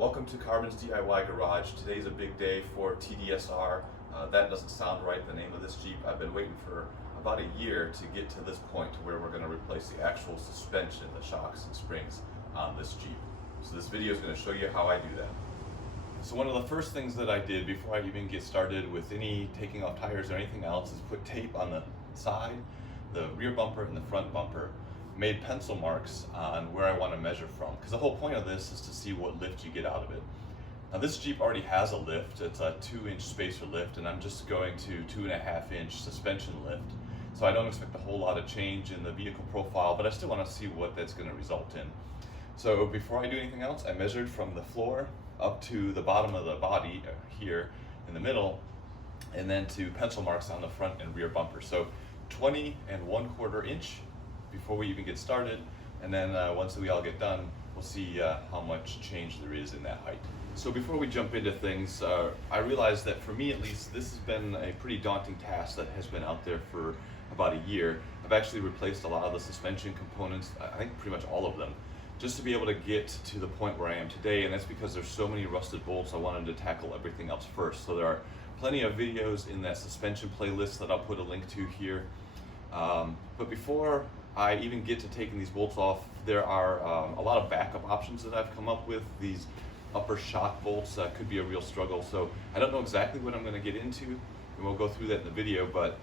Welcome to Carbon's DIY Garage. Today's a big day for TDSR. That doesn't sound right, the name of this Jeep. I've been waiting for about a year to get to this point to where we're going to replace the actual suspension, the shocks and springs on this Jeep. So this video is going to show you how I do that. So one of the first things that I did before I even get started with any taking off tires or anything else is put tape on the side, the rear bumper and the front bumper. Made pencil marks on where I want to measure from, because the whole point of this is to see what lift you get out of it. Now this Jeep already has a lift. It's a 2-inch spacer lift, and I'm just going to 2.5-inch suspension lift. So I don't expect a whole lot of change in the vehicle profile, but I still want to see what that's going to result in. So before I do anything else, I measured from the floor up to the bottom of the body here in the middle, and then to pencil marks on the front and rear bumper. So 20 1/4 inch before we even get started, and then once we all get done, we'll see how much change there is in that height. So before we jump into things, I realized that for me at least, this has been a pretty daunting task that has been out there for about a year. I've actually replaced a lot of the suspension components, I think pretty much all of them, just to be able to get to the point where I am today, and that's because there's so many rusted bolts. I wanted to tackle everything else first. So there are plenty of videos in that suspension playlist that I'll put a link to here. But before I even get to taking these bolts off, there are a lot of backup options that I've come up with. These upper shock bolts could be a real struggle, so I don't know exactly what I'm going to get into, and we'll go through that in the video, but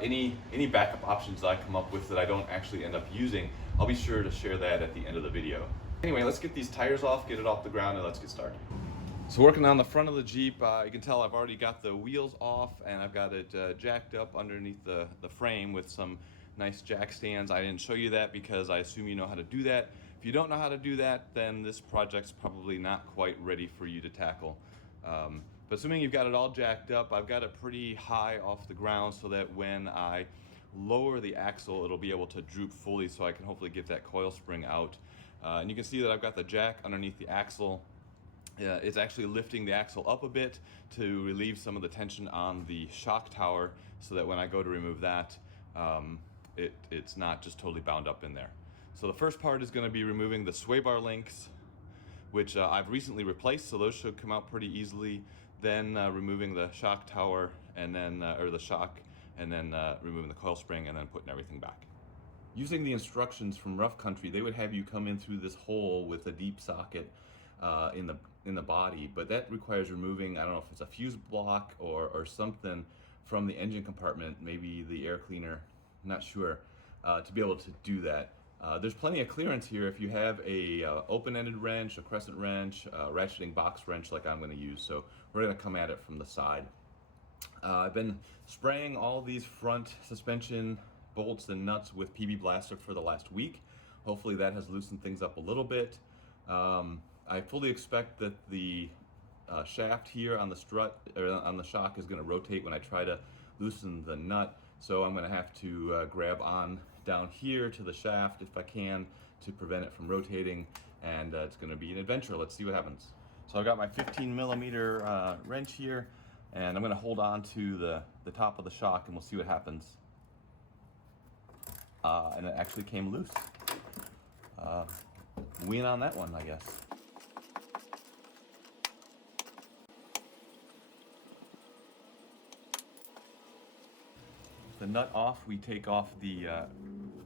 any backup options that I come up with that I don't actually end up using, I'll be sure to share that at the end of the video. Anyway, let's get these tires off, get it off the ground, and let's get started. So working on the front of the Jeep, you can tell I've already got the wheels off, and I've got it jacked up underneath the frame with some nice jack stands. I didn't show you that because I assume you know how to do that. If you don't know how to do that, then this project's probably not quite ready for you to tackle. But assuming you've got it all jacked up, I've got it pretty high off the ground so that when I lower the axle, it'll be able to droop fully, so I can hopefully get that coil spring out. And you can see that I've got the jack underneath the axle. It's actually lifting the axle up a bit to relieve some of the tension on the shock tower, so that when I go to remove that, it's not just totally bound up in there. So the first part is going to be removing the sway bar links, which I've recently replaced, so those should come out pretty easily. Then removing the shock tower, and then or the shock, and then removing the coil spring, and then putting everything back. Using the instructions from Rough Country, they would have you come in through this hole with a deep socket in the body, but that requires removing, I don't know if it's a fuse block or something from the engine compartment, maybe the air cleaner, I'm not sure, to be able to do that. There's plenty of clearance here if you have a open-ended wrench, a crescent wrench, a ratcheting box wrench like I'm going to use. So we're going to come at it from the side. I've been spraying all these front suspension bolts and nuts with PB Blaster for the last week. Hopefully that has loosened things up a little bit. I fully expect that the shaft here on the strut, or on the shock, is going to rotate when I try to loosen the nut. So I'm going to have to grab on down here to the shaft if I can to prevent it from rotating, and it's going to be an adventure. Let's see what happens. So I've got my 15mm wrench here, and I'm going to hold on to the top of the shock, and we'll see what happens. And it actually came loose. Win on that one, I guess. The nut off, we take off the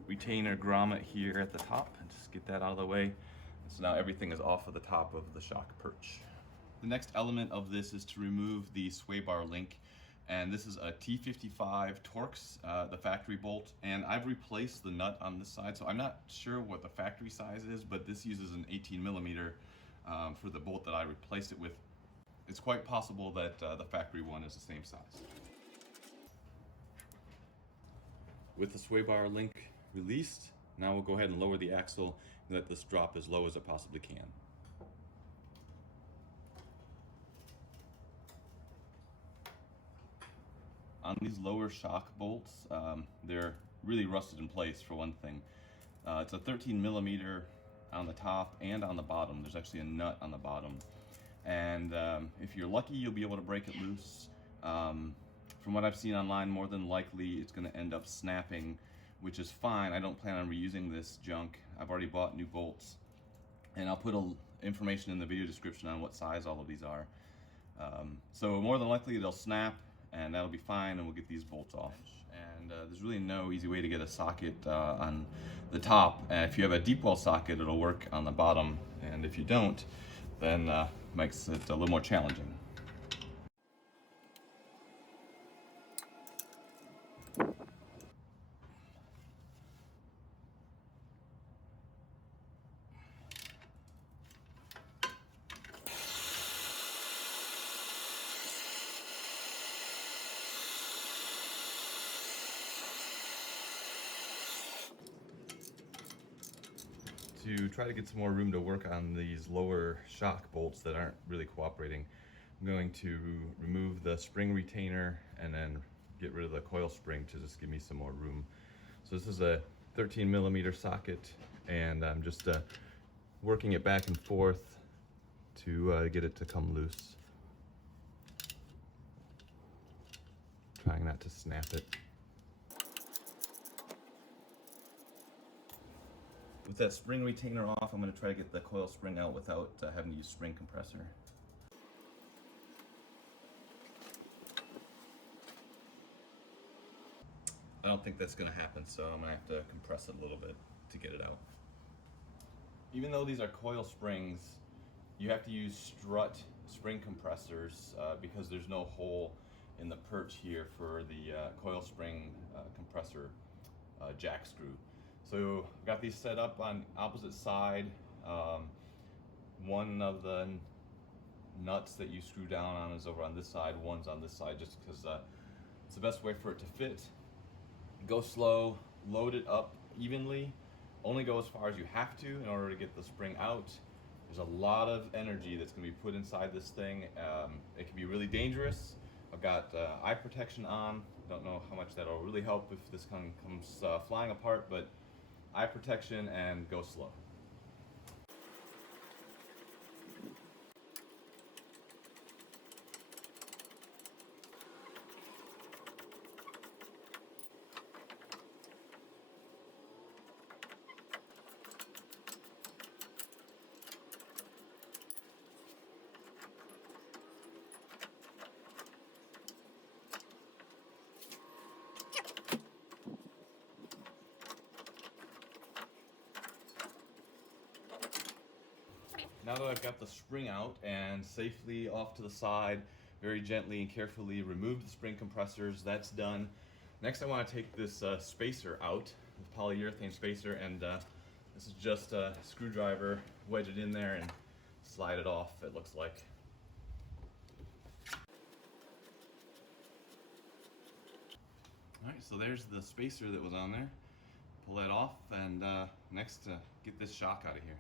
retainer grommet here at the top and just get that out of the way. So now everything is off of the top of the shock perch. The next element of this is to remove the sway bar link, and this is a T55 Torx, the factory bolt, and I've replaced the nut on this side, so I'm not sure what the factory size is, but this uses an 18mm for the bolt that I replaced it with. It's quite possible that the factory one is the same size. With the sway bar link released, now we'll go ahead and lower the axle and let this drop as low as it possibly can. On these lower shock bolts, they're really rusted in place for one thing. It's a 13mm on the top and on the bottom. There's actually a nut on the bottom. And if you're lucky, you'll be able to break it loose. From what I've seen online, more than likely it's going to end up snapping, which is fine. I don't plan on reusing this junk. I've already bought new bolts. And I'll put information in the video description on what size all of these are. So more than likely they'll snap, and that'll be fine, and we'll get these bolts off. And there's really no easy way to get a socket on the top. And if you have a deep well socket, it'll work on the bottom, and if you don't, then makes it a little more challenging. To try to get some more room to work on these lower shock bolts that aren't really cooperating, I'm going to remove the spring retainer and then get rid of the coil spring to just give me some more room. So this is a 13mm socket, and I'm just working it back and forth to get it to come loose. Trying not to snap it. With that spring retainer off, I'm going to try to get the coil spring out without having to use spring compressor. I don't think that's going to happen, so I'm going to have to compress it a little bit to get it out. Even though these are coil springs, you have to use strut spring compressors because there's no hole in the perch here for the coil spring compressor jack screw. So I've got these set up on opposite side. One of the nuts that you screw down on is over on this side, one's on this side, just because it's the best way for it to fit. Go slow, load it up evenly, only go as far as you have to in order to get the spring out. There's a lot of energy that's going to be put inside this thing. It can be really dangerous. I've got eye protection on. Don't know how much that'll really help if this comes flying apart, but eye protection and go slow. Now that I've got the spring out and safely off to the side, very gently and carefully removed the spring compressors, that's done. Next I want to take this spacer out, the polyurethane spacer, and this is just a screwdriver, wedge it in there and slide it off, it looks like. Alright, so there's the spacer that was on there. Pull that off, and next get this shock out of here.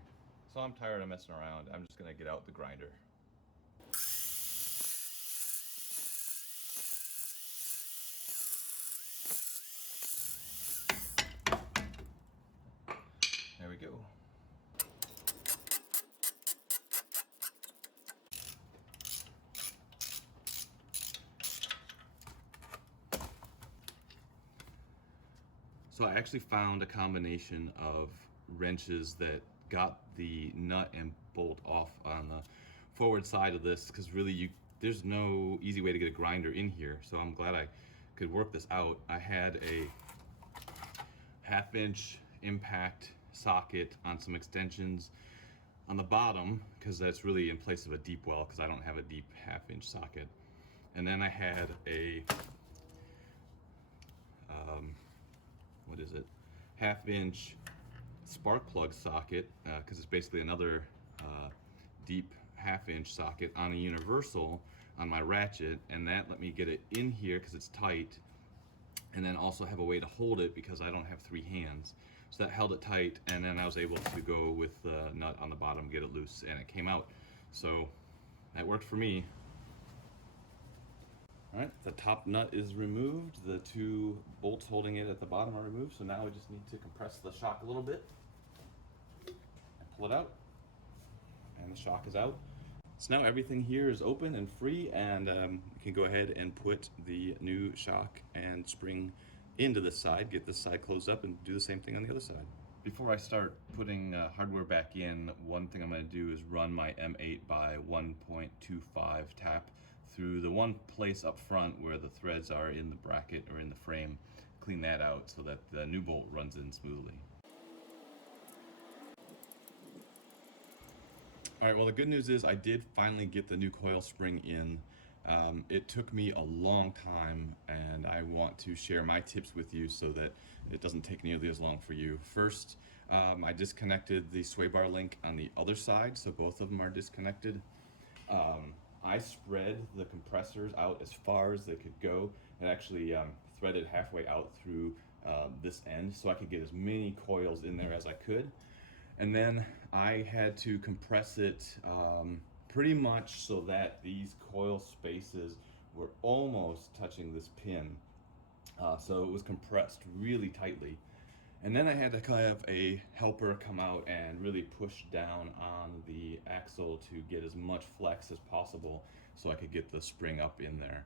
So I'm tired of messing around. I'm just gonna get out the grinder. There we go. So I actually found a combination of wrenches that got the nut and bolt off on the forward side of this, because really there's no easy way to get a grinder in here, so I'm glad I could work this out. I had a 1/2-inch impact socket on some extensions on the bottom, because that's really in place of a deep well, because I don't have a deep 1/2-inch socket. And then I had a 1/2-inch spark plug socket, because it's basically another deep 1/2-inch socket on a universal on my ratchet, and that let me get it in here because it's tight, and then also have a way to hold it because I don't have 3 hands. So that held it tight, and then I was able to go with the nut on the bottom, get it loose, and it came out. So that worked for me. All right, the top nut is removed. The 2 bolts holding it at the bottom are removed. So now we just need to compress the shock a little bit and pull it out. And the shock is out. So now everything here is open and free, and you can go ahead and put the new shock and spring into this side, get this side closed up, and do the same thing on the other side. Before I start putting hardware back in, one thing I'm going to do is run my M8 by 1.25 tap through the one place up front where the threads are in the bracket or in the frame. Clean that out so that the new bolt runs in smoothly. All right, well, the good news is I did finally get the new coil spring in. It took me a long time, and I want to share my tips with you so that it doesn't take nearly as long for you. First, I disconnected the sway bar link on the other side, so both of them are disconnected. I spread the compressors out as far as they could go and actually threaded halfway out through this end so I could get as many coils in there as I could. And then I had to compress it pretty much so that these coil spaces were almost touching this pin. So it was compressed really tightly. And then I had to have a helper come out and really push down on the axle to get as much flex as possible so I could get the spring up in there.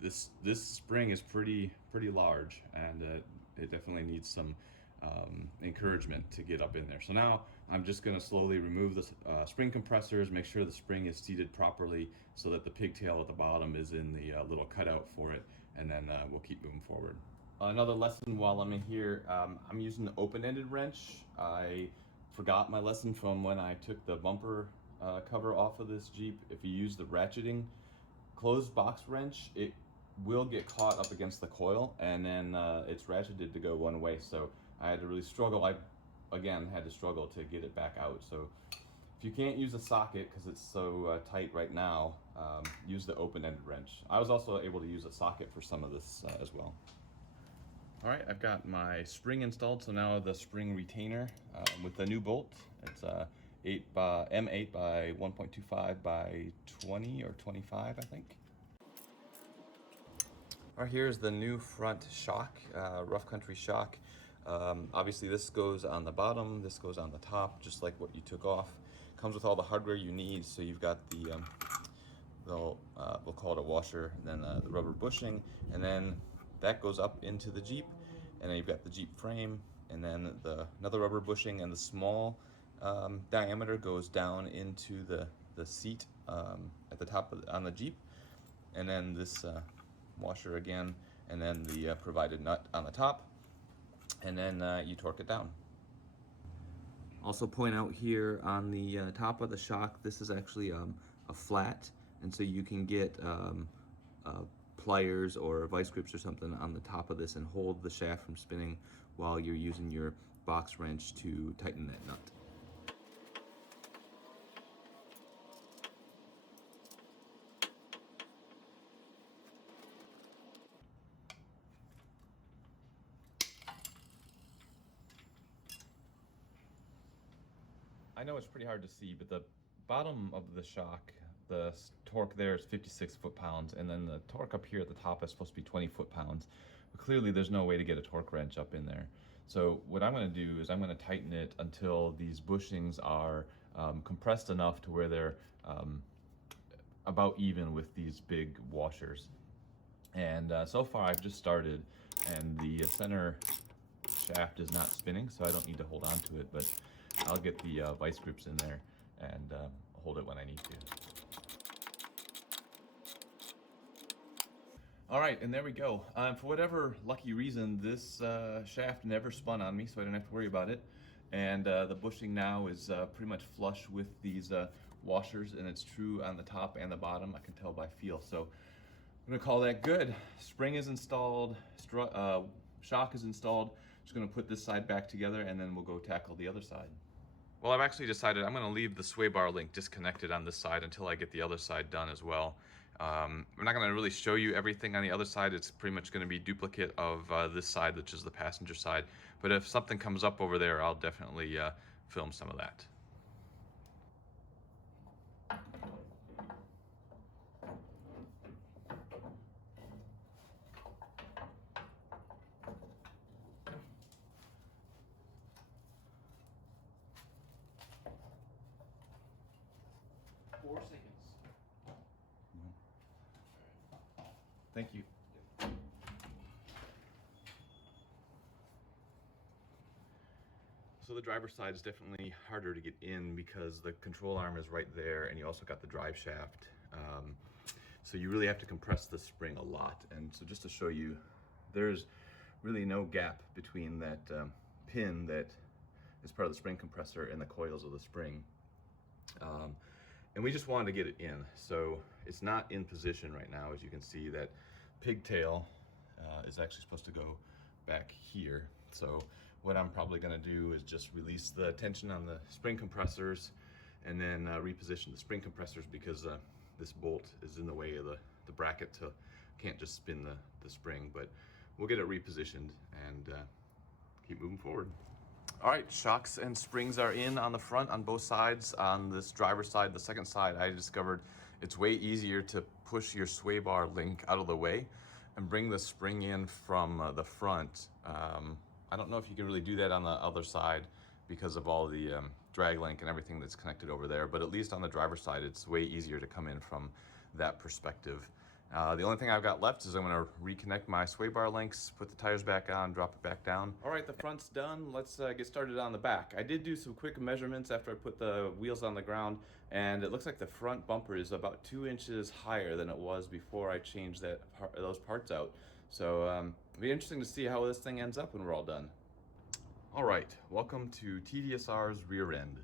This spring is pretty large, and it definitely needs some encouragement to get up in there. So now I'm just going to slowly remove the spring compressors, make sure the spring is seated properly so that the pigtail at the bottom is in the little cutout for it, and then we'll keep moving forward. Another lesson while I'm in here, I'm using the open-ended wrench. I forgot my lesson from when I took the bumper cover off of this Jeep. If you use the ratcheting closed box wrench, it will get caught up against the coil, and then it's ratcheted to go one way. So I had to really struggle. I again had to struggle to get it back out. So if you can't use a socket because it's so tight right now, use the open-ended wrench. I was also able to use a socket for some of this as well. All right, I've got my spring installed, so now the spring retainer with the new bolt. It's M8 by 1.25 by 20 or 25, I think. All right, here's the new front shock, rough country shock. Obviously this goes on the bottom, this goes on the top, just like what you took off. Comes with all the hardware you need, so you've got the, we'll call it a washer, and then the rubber bushing, and then that goes up into the Jeep, and then you've got the Jeep frame, and then another rubber bushing, and the small diameter goes down into the seat at the top on the Jeep, and then this washer again, and then the provided nut on the top, and then you torque it down. Also point out here on the top of the shock, this is actually a flat, and so you can get pliers or vice grips or something on the top of this and hold the shaft from spinning while you're using your box wrench to tighten that nut. I know it's pretty hard to see, but the bottom of the shock, the torque there is 56 foot-pounds, and then the torque up here at the top is supposed to be 20 foot-pounds. But clearly there's no way to get a torque wrench up in there. So what I'm going to do is I'm going to tighten it until these bushings are compressed enough to where they're about even with these big washers. And so far I've just started, and the center shaft is not spinning, so I don't need to hold on to it, but I'll get the vice grips in there and hold it when I need to. All right, and there we go. For whatever lucky reason, this shaft never spun on me, so I didn't have to worry about it. And the bushing now is pretty much flush with these washers, and it's true on the top and the bottom. I can tell by feel. So I'm gonna call that good. Spring is installed, shock is installed. Just gonna put this side back together, and then we'll go tackle the other side. Well, I've actually decided I'm going to leave the sway bar link disconnected on this side until I get the other side done as well. I'm not going to really show you everything on the other side. It's pretty much going to be duplicate of this side, which is the passenger side. But if something comes up over there, I'll definitely film some of that. Thank you. So the driver's side is definitely harder to get in because the control arm is right there, and you also got the drive shaft. So you really have to compress the spring a lot. And so just to show you, there's really no gap between that pin that is part of the spring compressor and the coils of the spring. And we just wanted to get it in. So it's not in position right now. As you can see, that pigtail is actually supposed to go back here. So what I'm probably gonna do is just release the tension on the spring compressors and then reposition the spring compressors, because this bolt is in the way of the bracket can't just spin the spring, but we'll get it repositioned and keep moving forward. All right, shocks and springs are in on the front on both sides. On this driver's side, the second side, I discovered it's way easier to push your sway bar link out of the way and bring the spring in from the front. I don't know if you can really do that on the other side because of all the drag link and everything that's connected over there, but at least on the driver's side, it's way easier to come in from that perspective. The only thing I've got left is I'm gonna reconnect my sway bar links, put the tires back on, drop it back down. All right, the front's done. Let's get started on the back. I did do some quick measurements after I put the wheels on the ground, and it looks like the front bumper is about 2 inches higher than it was before I changed those parts out. So it'll be interesting to see how this thing ends up when we're all done. All right, welcome to TDSR's rear end.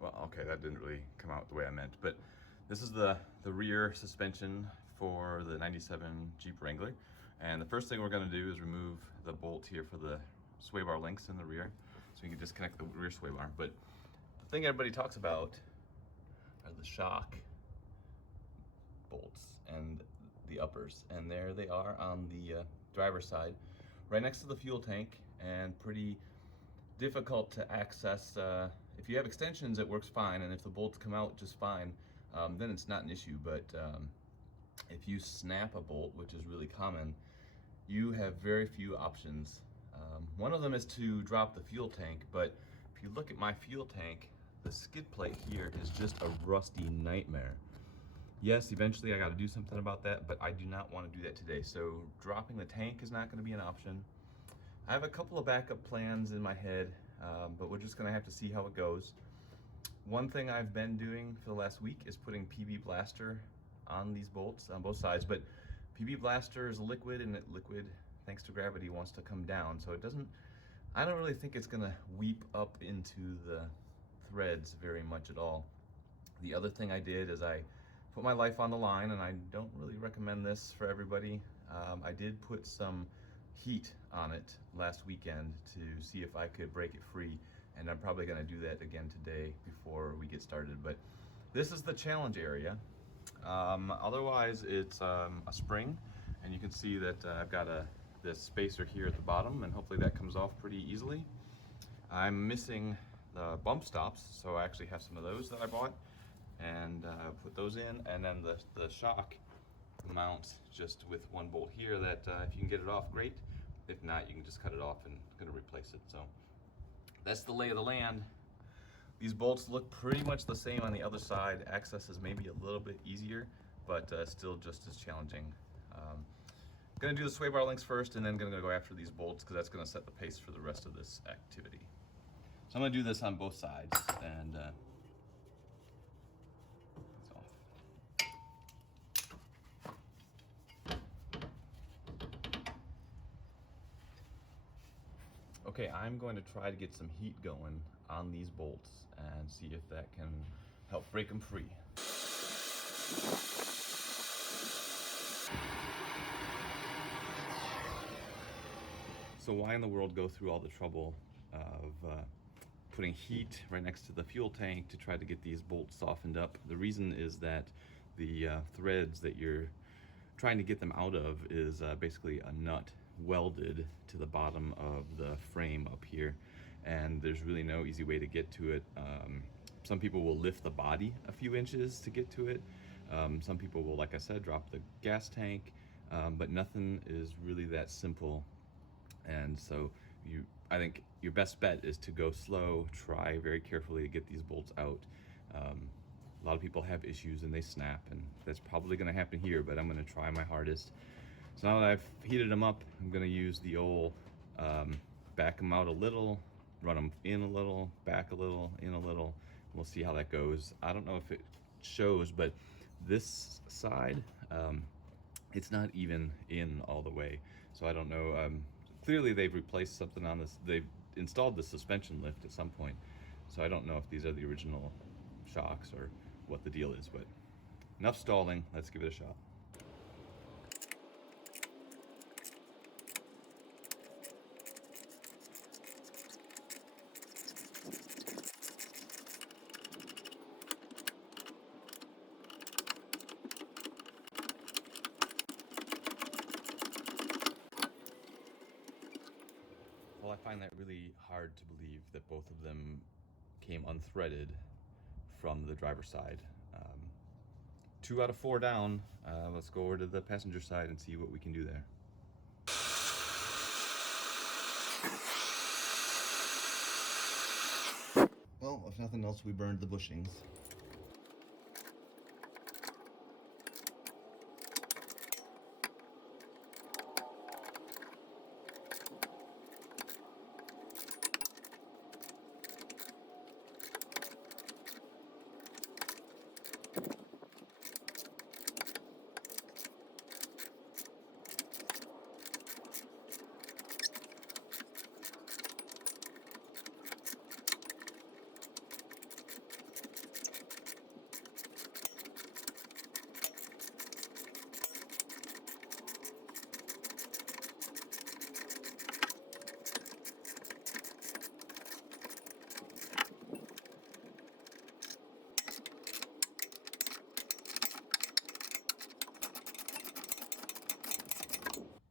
Well, okay, that didn't really come out the way I meant, but this is the rear suspension for the 97 Jeep Wrangler. And the first thing we're gonna do is remove the bolt here for the sway bar links in the rear, so you can disconnect the rear sway bar. But the thing everybody talks about are the shock bolts and the uppers. And there they are on the driver's side, right next to the fuel tank, and pretty difficult to access. If you have extensions, it works fine, and if the bolts come out just fine, then it's not an issue. But if you snap a bolt, which is really common, you have very few options. One of them is to drop the fuel tank, but if you look at my fuel tank, the skid plate here is just a rusty nightmare. Yes, eventually I got to do something about that, but I do not want to do that today. So dropping the tank is not going to be an option. I have a couple of backup plans in my head, but we're just going to have to see how it goes. One thing I've been doing for the last week is putting PB Blaster on these bolts on both sides, but PB Blaster is liquid, and liquid, thanks to gravity, wants to come down. So I don't really think it's going to weep up into the threads very much at all. The other thing I did is I put my life on the line, and I don't really recommend this for everybody. I did put some heat on it last weekend to see if I could break it free, and I'm probably going to do that again today before we get started. But this is the challenge area. Otherwise, it's a spring, and you can see that I've got this spacer here at the bottom, and hopefully that comes off pretty easily. I'm missing the bump stops, so I actually have some of those that I bought, and put those in, and then the shock mount just with one bolt here that if you can get it off, great. If not, you can just cut it off and I'm gonna replace it. So that's the lay of the land. These bolts look pretty much the same on the other side. Access is maybe a little bit easier, but still just as challenging. Gonna do the sway bar links first, and then gonna go after these bolts, because that's gonna set the pace for the rest of this activity. So I'm gonna do this on both sides, and it's off. Okay, I'm going to try to get some heat going on these bolts and see if that can help break them free. So why in the world go through all the trouble of putting heat right next to the fuel tank to try to get these bolts softened up? The reason is that the threads that you're trying to get them out of is basically a nut welded to the bottom of the frame up here, and there's really no easy way to get to it. Some people will lift the body a few inches to get to it. Some people will, like I said, drop the gas tank, but nothing is really that simple. And so I think your best bet is to go slow, try very carefully to get these bolts out. A lot of people have issues and they snap, and that's probably gonna happen here, but I'm gonna try my hardest. So now that I've heated them up, I'm gonna use the old back them out a little run them in a little, back a little, in a little. We'll see how that goes. I don't know if it shows, but this side, it's not even in all the way. So I don't know. Clearly they've replaced something on this. They've installed the suspension lift at some point. So I don't know if these are the original shocks or what the deal is, but enough stalling. Let's give it a shot. Well, I find that really hard to believe that both of them came unthreaded from the driver's side. 2 out of 4 down. Let's go over to the passenger side and see what we can do there. Well, if nothing else, we burned the bushings.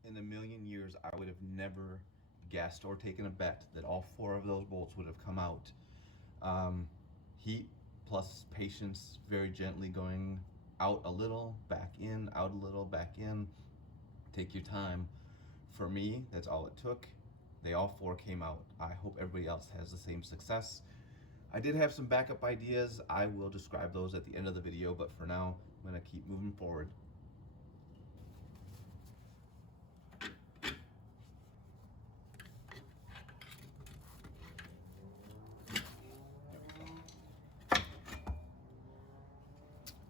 In a million years, I would have never guessed or taken a bet that all 4 of those bolts would have come out. Heat plus patience, very gently going out a little, back in, out a little, back in. Take your time. For me, that's all it took. They all 4 came out. I hope everybody else has the same success. I did have some backup ideas. I will describe those at the end of the video, but for now, I'm gonna keep moving forward.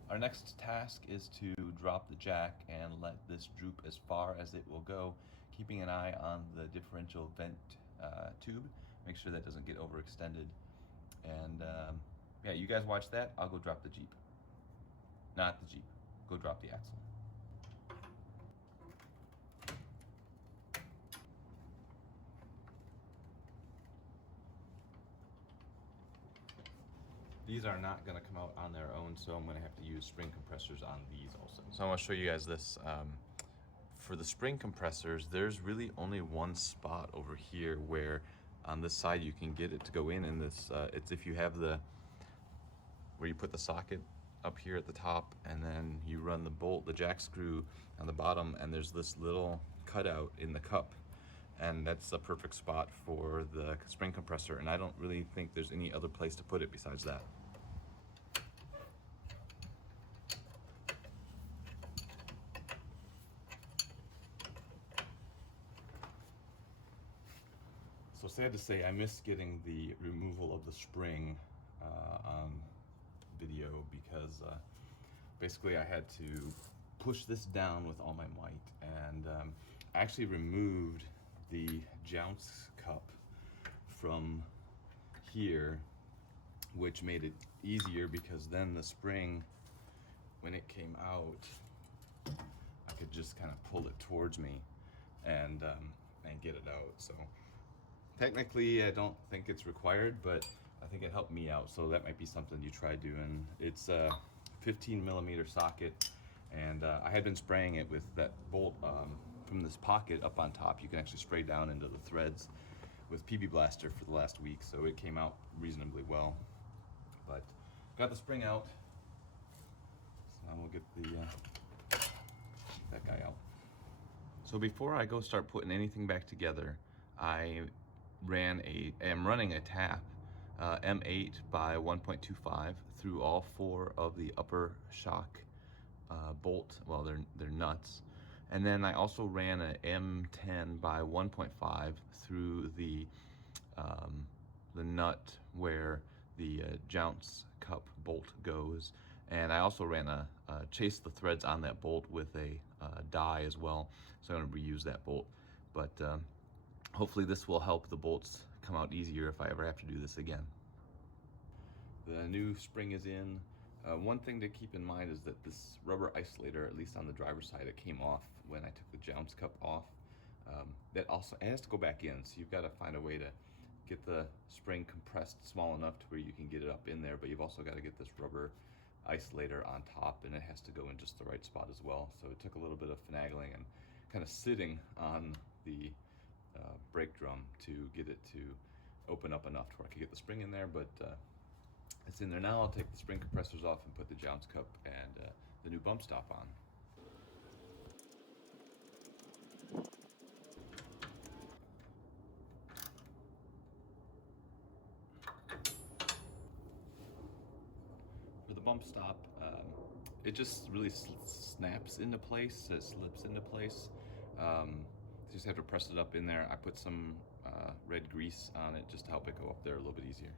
Our next task is to drop the jack and let this droop as far as it will go, keeping an eye on the differential vent tube. Make sure that doesn't get overextended. And yeah, you guys watch that. I'll go drop the Jeep. Not the Jeep. Go drop the axle. These are not going to come out on their own, so I'm going to have to use spring compressors on these also. So I want to show you guys this. For the spring compressors, there's really only one spot over here where on this side you can get it to go in, and this it's if you have where you put the socket up here at the top, and then you run the jack screw on the bottom, and there's this little cutout in the cup. And that's the perfect spot for the spring compressor, and I don't really think there's any other place to put it besides that. So sad to say, I missed getting the removal of the spring on video because basically I had to push this down with all my might, and I actually removed the jounce cup from here, which made it easier because then the spring, when it came out, I could just kind of pull it towards me and get it out. So technically I don't think it's required, but I think it helped me out, so that might be something you try doing. It's a 15mm socket, and I had been spraying it with that bolt from this pocket up on top. You can actually spray down into the threads with PB Blaster for the last week, so it came out reasonably well. But got the spring out, so now we'll get that guy out. So before I go start putting anything back together, I am running a tap M8 by 1.25 through all 4 of the upper shock bolt, well, they're nuts. And then I also ran a M10 by 1.5 through the the nut where the jounce cup bolt goes. And I also ran chased the threads on that bolt with a die as well, so I'm going to reuse that bolt. But hopefully this will help the bolts come out easier if I ever have to do this again. The new spring is in. One thing to keep in mind is that this rubber isolator, at least on the driver's side, it came off when I took the jounce cup off. That also it has to go back in, so you've got to find a way to get the spring compressed small enough to where you can get it up in there, but you've also got to get this rubber isolator on top, and it has to go in just the right spot as well. So it took a little bit of finagling and kind of sitting on the brake drum to get it to open up enough to where I could get the spring in there, but it's in there now. I'll take the spring compressors off and put the jounce cup and the new bump stop on. For the bump stop, it just really snaps into place, it slips into place. You just have to press it up in there. I put some red grease on it just to help it go up there a little bit easier.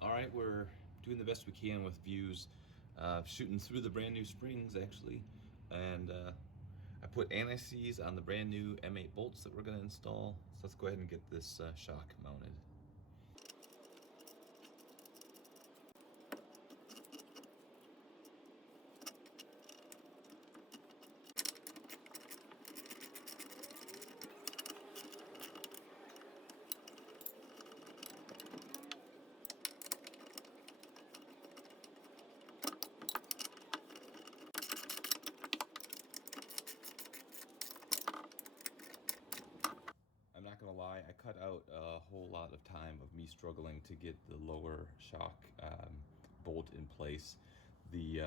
All right, we're doing the best we can with views, shooting through the brand new springs actually, and I put anti-seize on the brand new M8 bolts that we're going to install. So let's go ahead and get this shock mounted. I'm not gonna lie, I cut out a whole lot of time of me struggling to get the lower shock bolt in place. The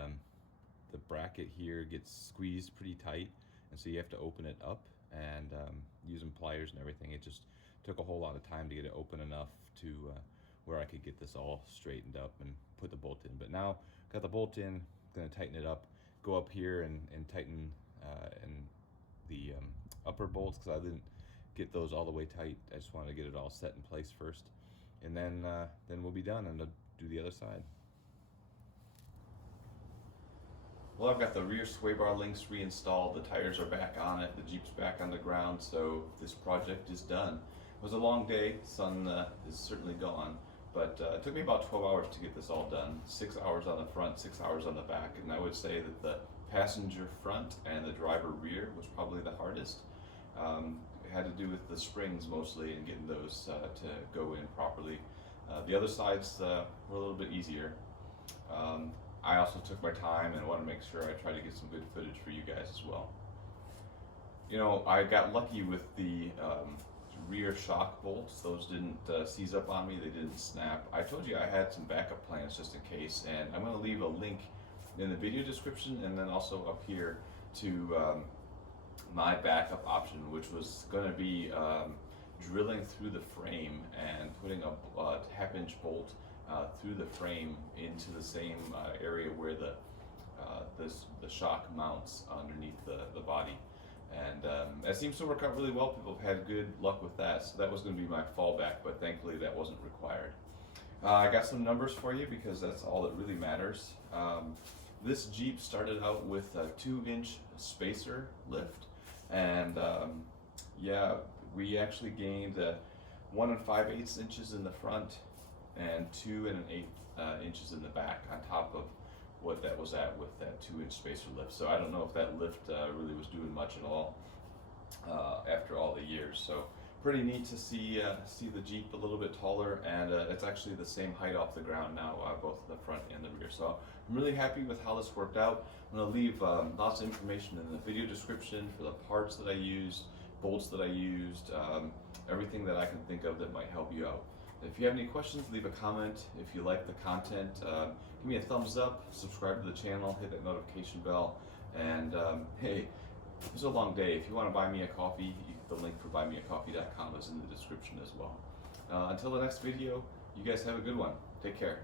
bracket here gets squeezed pretty tight, and so you have to open it up, and using pliers and everything, it just took a whole lot of time to get it open enough to where I could get this all straightened up and put the bolt in. But now got the bolt in, gonna tighten it up, go up here and tighten and the upper bolts, because I didn't get those all the way tight. I just wanted to get it all set in place first, and then we'll be done and I'll do the other side. Well, I've got the rear sway bar links reinstalled, the tires are back on it, the Jeep's back on the ground, so this project is done. It was a long day, sun is certainly gone, but it took me about 12 hours to get this all done. 6 hours on the front, 6 hours on the back, and I would say that the passenger front and the driver rear was probably the hardest. It had to do with the springs mostly and getting those to go in properly. The other sides were a little bit easier. I also took my time and wanted to make sure I tried to get some good footage for you guys as well. You know, I got lucky with the rear shock bolts. Those didn't seize up on me, they didn't snap. I told you I had some backup plans just in case, and I'm going to leave a link in the video description and then also up here to my backup option, which was going to be drilling through the frame and putting a half-inch bolt through the frame into the same area where the shock mounts underneath the body. And that seems to work out really well. People have had good luck with that, so that was going to be my fallback, but thankfully that wasn't required. I got some numbers for you because that's all that really matters. This Jeep started out with a 2-inch spacer lift, and yeah, we actually gained 1 5/8 inches in the front and 2 1/8 inches in the back on top of what that was at with that 2-inch spacer lift. So I don't know if that lift really was doing much at all after all the years. So pretty neat to see the Jeep a little bit taller, and it's actually the same height off the ground now, both the front and the rear. So I'm really happy with how this worked out. I'm going to leave lots of information in the video description for the parts that I used, bolts that I used, everything that I can think of that might help you out. If you have any questions, leave a comment. If you like the content, give me a thumbs up, subscribe to the channel, hit that notification bell, and hey, it was a long day. If you want to buy me a coffee, the link for buymeacoffee.com is in the description as well. Until the next video, You guys have a good one. Take care.